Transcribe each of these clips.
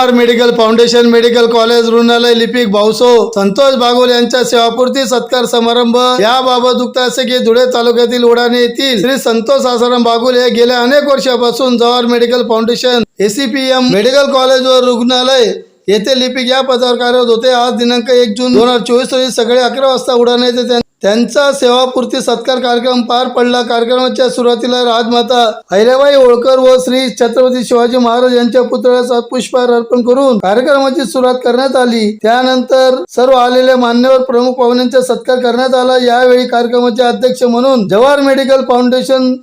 Jawahar medical foundation medical college रुग्णालय लिपिक भाऊसो संतोष बागुल यांच्या सेवापूर्ती सत्कार समारंभ याबाबत उक्त असे की धुळे तालुक्यातील उडाणे येथील श्री संतोष आसाराम बागुल हे गेल्या अनेक वर्षापासून Jawahar medical foundation ACPM medical college व रुग्णालय येथे लिपिक या पदावर कार्यरत होते. आज दिनांक एक जून दोन हजार चोवीस रोजी सकाळी अकरा वाजता उडाणे येथे त्यांचा सेवापूर्ती सत्कार कार्यक्रम पार पडला. कार्यक्रमाच्या सुरुवातीला राजमाता अहिल्याबाई होळकर व श्री छत्रपती शिवाजी महाराज यांच्या पुतळ्यास पुष्पहार अर्पण करून कार्यक्रमाची सुरुवात करण्यात आली. त्यानंतर सर्व आलेल्या मान्यवर प्रमुख पाहुण्यांचा सत्कार करण्यात आला. यावेळी कार्यक्रमाचे अध्यक्ष म्हणून जवाहर मेडिकल फाउंडेशन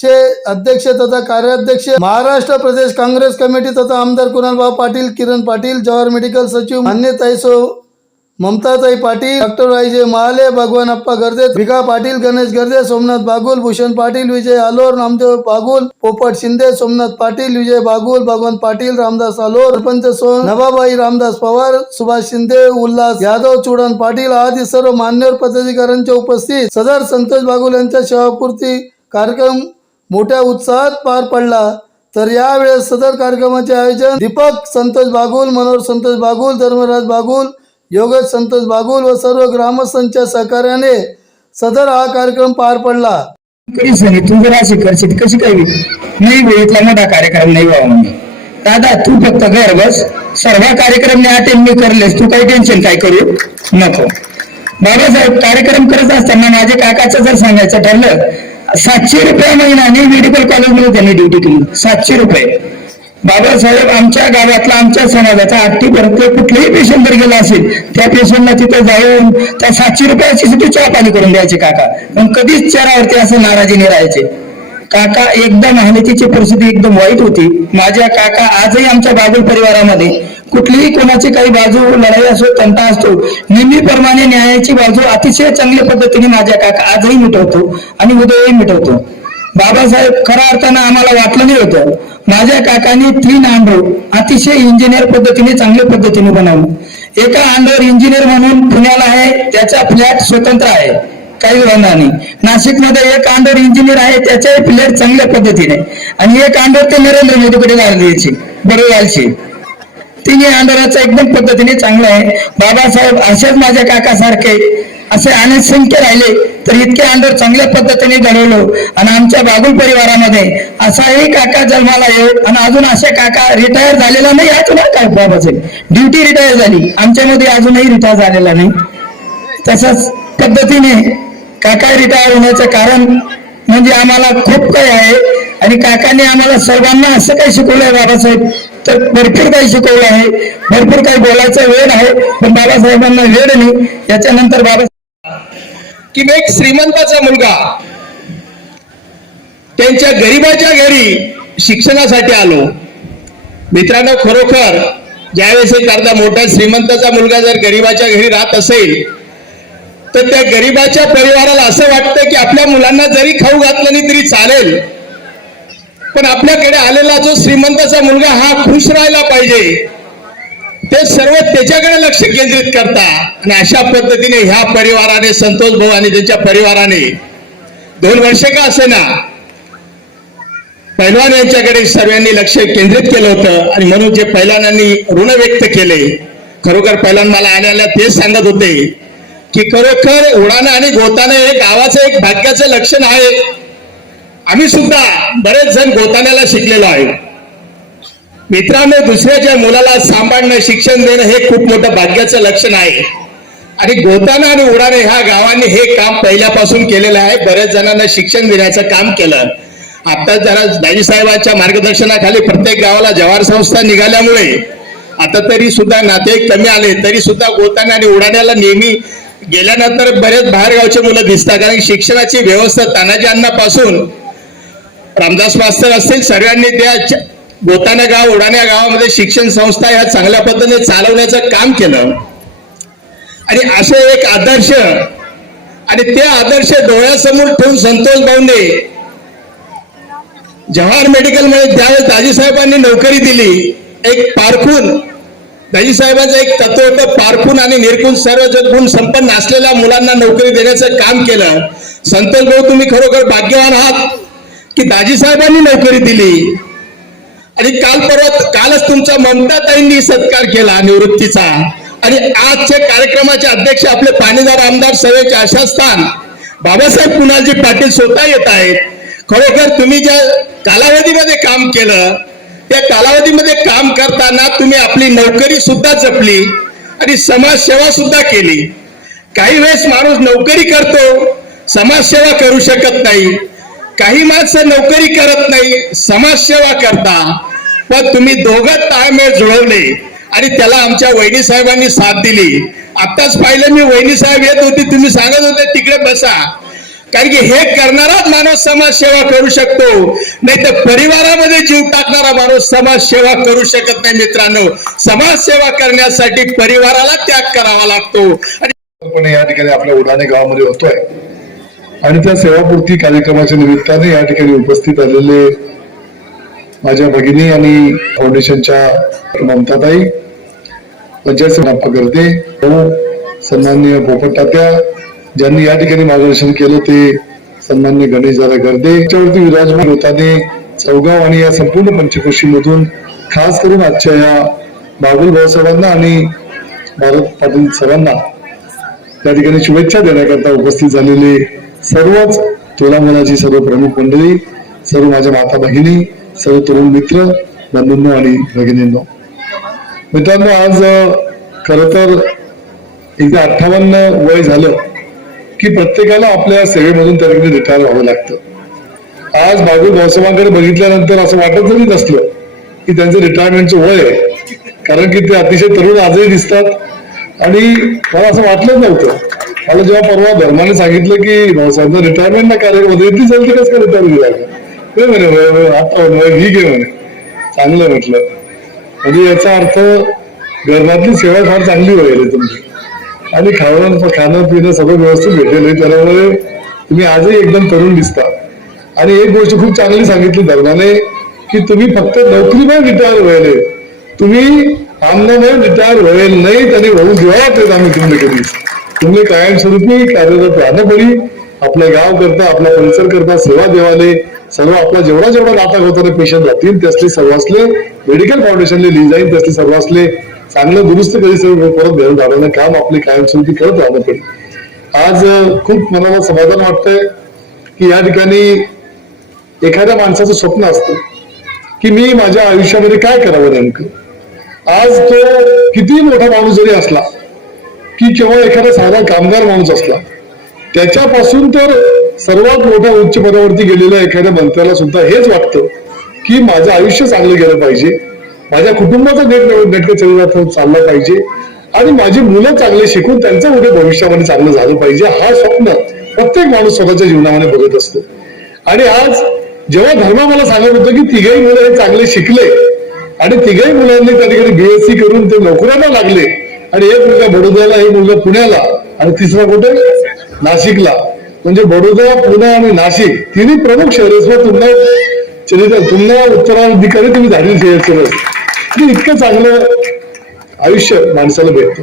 चे अध्यक्ष तथा कार्याध्यक्ष महाराष्ट्र प्रदेश काँग्रेस कमिटी तथा आमदार कुणालभाऊ पाटील किरण पाटील जवाहर मेडिकल सचिव मान्यताई सो ममताताई पाटील डॉक्टर वायजे महाले भगवान अप्पा गर्दे भिका पाटील गणेश गर्दे सोमनाथ बागुल भूषण पाटील विजय आलोर नामदेव बागुल पोपट शिंदे सोमनाथ पाटील विजय बागुल भगवान पाटील रामदास आलोर सरपंच सोन नवाबाई रामदास पवार सुभाष शिंदे उल्हास यादव चुडन पाटील आदी सर्व मान्यवर पदाधिकाऱ्यांच्या उपस्थित सदर संतोष बागुल यांच्या सेवापूर्ती कार्यक्रम मोठ्या उत्साहात पार पडला. तर यावेळेस सदर कार्यक्रमाचे आयोजन दीपक संतोष बागुल मनोहर संतोष बागुल धर्मराज बागुल योग संतोष बागुल व सर्व ग्रामस्थांच्या सहकार्याने सदर हा कार्यक्रम पार पडला. कधी सांगितलं? जर अशी करशील कशी काय नाही वेळेतला मोठा कार्यक्रम नाही व्हावा म्हणून. दादा तू फक्त घर बस. सर्व कार्यक्रम अटेंड मी करलेस. तू काही टेन्शन काय करू नको. बाबासाहेब कार्यक्रम करत असताना माझ्या काकाचं जर सांगायचं ठरलं सातशे रुपये महिन्याने मेडिकल कॉलेजमध्ये त्यांनी ड्युटी केली. सातशे रुपये. बाबासाहेब आमच्या गावातला आमच्या समाजाचा आरती भरत कुठलेही पेशंट जर गेला असेल त्या पेशंटला तिथं जाऊन त्या सातशे रुपयाची सुद्धा चहा पाणी करून द्यायचे काका. पण कधीच चेहऱ्यावरती असं नाराजीने राहायचे. काका एकदम महानतीची परिस्थिती एकदम वाईट होती. माझ्या काका आजही आमच्या बाजू परिवारामध्ये कुठलीही कोणाची काही बाजू लढाई असो तंटा असतो नेहमीप्रमाणे न्यायाची बाजू अतिशय चांगल्या पद्धतीने माझ्या काका आजही मिटवतो आणि उद्याही मिटवतो. बाबासाहेब खऱ्या अर्थानं आम्हाला वाटलं नाही होतं. माझ्या काकांनी तीन आंडो अतिशय इंजिनियर पद्धतीने चांगल्या पद्धतीने बनवलं. एका आंडोर इंजिनियर म्हणून पुण्याला आहे त्याचा फ्लॅट स्वतंत्र आहे. काही होणार नाही. नाशिकमध्ये एक आंडोर इंजिनियर आहे त्याचाही फ्लॅट चांगल्या पद्धतीने. आणि एक आंडोर ते नरेंद्र मोदीकडे द्यायची बरोबर घालची तिन्ही आंदोलनाचं एकदम पद्धतीने चांगलं आहे. बाबासाहेब असेच माझ्या काकासारखे असे अनेक संख्य राहिले. तर इतके अंडर चांगल्या पद्धतीने घडवलो. आणि आमच्या बागुल परिवारामध्ये असाही काका जन्माला येऊ आणि अजून असे काका रिटायर झालेला नाही अजून काय बाबाचे ड्युटी रिटायर झाली. आमच्यामध्ये अजूनही रिटायर झालेला नाही. तसंच पद्धतीने काका रिटायर होण्याचं कारण म्हणजे आम्हाला खूप काही आहे. आणि काकाने आम्हाला सर्वांना असं काही शिकवलंय बाबासाहेब. तर भरपूर काही शिकवलं आहे. भरपूर काही बोलायचा वेळ आहे. पण बाबासाहेबांना वेळ नाही. याच्यानंतर बाबा की मी एक श्रीमंताचा मुलगा. त्यांच्या गरीबाच्या घरी शिक्षणासाठी आलो. मित्रांनो खरोखर ज्यावेळेस एक अर्धा मोठा श्रीमंताचा मुलगा जर गरीबाच्या घरी राहत असेल तर त्या गरीबाच्या परिवाराला असं वाटतं की आपल्या मुलांना जरी खाऊ घातलं नाही तरी चालेल पण आपल्याकडे आलेला जो श्रीमंताचा मुलगा हा खुश राहायला पाहिजे. ते सर्व त्याच्याकडे लक्ष केंद्रित करता आणि अशा पद्धतीने ह्या परिवाराने संतोष भाऊ आणि त्यांच्या परिवाराने दोन वर्ष का असे ना पैलवान यांच्याकडे सर्वांनी लक्ष केंद्रित केलं होतं. आणि म्हणून जे पैलवानांनी ऋण व्यक्त केले खरोखर पैलवान मला आल्याला तेच सांगत होते की खरोखर उडाणं आणि गोतानं हे गावाचं एक भाग्याचं लक्षण आहे. आम्ही सुद्धा बरेच जण गोताण्याला शिकलेलो आहे. मित्रांनो दुसऱ्याच्या मुलाला सांभाळणं शिक्षण देणं हे खूप मोठं भाग्याचं लक्षण आहे. आणि गोताना आणि उडाणे ह्या गावांनी हे काम पहिल्यापासून केलेलं आहे. बऱ्याच जणांना शिक्षण देण्याचं काम केलं. आता जरा दाजी साहेबांच्या मार्गदर्शनाखाली प्रत्येक गावाला जवाहर संस्था निघाल्यामुळे आता तरी सुद्धा नातेवाईक कमी आले तरी सुद्धा गोताना आणि उडाण्याला नेहमी गेल्यानंतर बरेच बाहेरगावचे मुलं दिसतात. कारण शिक्षणाची व्यवस्था तानाजी अण्णापासून रामदास मास्तर असतील सर्वांनी त्या बोताना गोताना गाव उडाण्या गावामध्ये शिक्षण संस्था ह्या चांगल्या पद्धतीने चालवण्याचं काम केलं. आणि असं एक आदर्श आणि ते आदर्श डोळ्यासमोर ठेवून संतोष भाऊने जवाहर मेडिकलमध्ये त्यावेळेस दाजी साहेबांनी नोकरी दिली एक पारखून. दाजी साहेबांचं एक तत्व होतं पारखून आणि निरखून सर्व गुण संपन्न असलेल्या मुलांना नोकरी देण्याचं काम केलं. संतोष भाऊ तुम्ही खरोखर भाग्यवान आहात की दाजी साहेबांनी नोकरी दिली. आणि काल परत कालच तुमचा ममताताईंनी सत्कार केला निवृत्तीचा. आणि आजचे कार्यक्रमाचे अध्यक्ष आपले पाणीदार आमदार सभेचे आशास्थान बाबासाहेब कुणालजी पाटील स्वतः येत आहेत. खरोखर तुम्ही ज्या कालावधीमध्ये काम केलं त्या कालावधीमध्ये काम करताना तुम्ही आपली नोकरी सुद्धा जपली आणि समाजसेवा सुद्धा केली. काही वेळेस माणूस नोकरी करतो समाजसेवा करू शकत नाही. काही माणसं नोकरी करत नाही समाजसेवा करता. पण तुम्ही दोघं ताळमेळ जुळवले आणि त्याला आमच्या वहिनी साहेबांनी साथ दिली. आत्ताच पाहिलं मी वहिनी साहेब येत होती तुम्ही सांगत होते तिकडे बसा. कारण की हे करणाराच माणूस समाजसेवा करू शकतो. नाही तर परिवारामध्ये जीव टाकणारा माणूस समाजसेवा करू शकत नाही मित्रांनो. समाजसेवा करण्यासाठी परिवाराला त्याग करावा लागतो. आणि या ठिकाणी आपल्या उडाणे गावामध्ये होतोय. आणि त्या सेवापूर्ती कार्यक्रमाच्या निमित्ताने या ठिकाणी उपस्थित आलेले माझ्या भगिनी आणि फाउंडेशनच्या ममताताई पंचायत समिती गर्दे भाऊ सन्माननीय पोपट तात्या ज्यांनी या ठिकाणी मार्गदर्शन केलं ते सन्मान्य गणेश दादा गर्दे. त्याच्यावरती विराजमान होताने चौगाव आणि या संपूर्ण पंचकोशीमधून खास करून आजच्या या बाबुल भाऊसाहेबांना आणि भारत पाटील सरांना त्या ठिकाणी शुभेच्छा देण्याकरता उपस्थित झालेले सर्वच तोलामनाची सर्व प्रमुख मंडळी सर्व माझ्या माता भगिनी सर्व तरुण मित्र बंधूंनो आणि भगिनींनो. मित्रांनो आज खर तर एकदा अठ्ठावन्न वय झालं की प्रत्येकाला आपल्या सेवेमधून त्या ठिकाणी रिटायर व्हावं लागतं. आज बाबू भाऊसाहेबांकडे बघितल्यानंतर असं वाटत जरी नसलं की त्यांचं रिटायरमेंटचं वय आहे कारण की ते अतिशय तरुण आजही दिसतात. आणि मला असं वाटलंच नव्हतं. मला जेव्हा परवा धर्माने सांगितलं की भाऊसाहेबांचं रिटायरमेंट ना कार्यक्रम इतकी जल्दी कसं रिटायर दिला हे म्हणे आता म्हणे ठीक आहे म्हणे. चांगलं म्हटलं. म्हणजे याचा अर्थ घरातली सेवा फार चांगली होईल तुमची. आणि खावण खाणं पिणं सगळं व्यवस्थित भेटेल त्यामुळे तुम्ही आजही एकदम तरुण दिसता. आणि एक गोष्ट खूप चांगली सांगितली धर्माने की तुम्ही फक्त नोकरीमध्ये रिटायर व्हायले तुम्ही आमदाने रिटायर व्हायल नाही आणि होऊ देवात आम्ही तुमने कधी. तुम्ही कायमस्वरूपी कार्यरत राहणं पडी आपल्या गाव करता आपला परिसर करता सेवा देवाले. सर्व आपला जेवढा जेवढा नाता होताना पेशंट राहतील त्यासले सर्वांसले मेडिकल फाउंडेशनने लिहि जाईल त्यासले सर्वांसले चांगलं दुरुस्त कधी सर्व परत घरून घालवणं काम आपले कायमस्वरूपी करत राहणं पडी आज खूप मनाला समाधान वाटतंय की या ठिकाणी एखाद्या माणसाचं स्वप्न असतं की मी माझ्या आयुष्यामध्ये काय करावं नेमकं? आज तो कितीही मोठा माणूस जरी असला की केवळ एखादा साधा कामगार माणूस असला त्याच्यापासून तर सर्वात मोठ्या उच्च पदावरती गेलेल्या एखाद्या मंत्र्याला सुद्धा हेच वाटतं की माझं आयुष्य चांगलं गेलं पाहिजे. माझ्या कुटुंबाचं नेट नेटकं चाललं चालला पाहिजे. आणि माझी मुलं चांगले शिकून त्यांचं मोठे भविष्यामध्ये चांगलं झालं पाहिजे. हा स्वप्न प्रत्येक माणूस स्वतःच्या जीवनामध्ये बघत असतो. आणि आज जेव्हा धर्म मला सांगत होतं की तिघही मुलं हे चांगले शिकले आणि तिघही मुलांनी त्या ठिकाणी बीएससी करून ते नोकऱ्याला लागले आणि एक मुलगा बडोद्याला एक मुलगा पुण्याला आणि तिसरा कुठे? नाशिकला. म्हणजे बडोदा पुणे आणि नाशिक तिन्ही प्रमुख शहर तुमना चरित्र तुमना उत्तराधिकारी तुम्ही झालेली शहर म्हणजे इतकं चांगलं आयुष्य माणसाला भेटतं.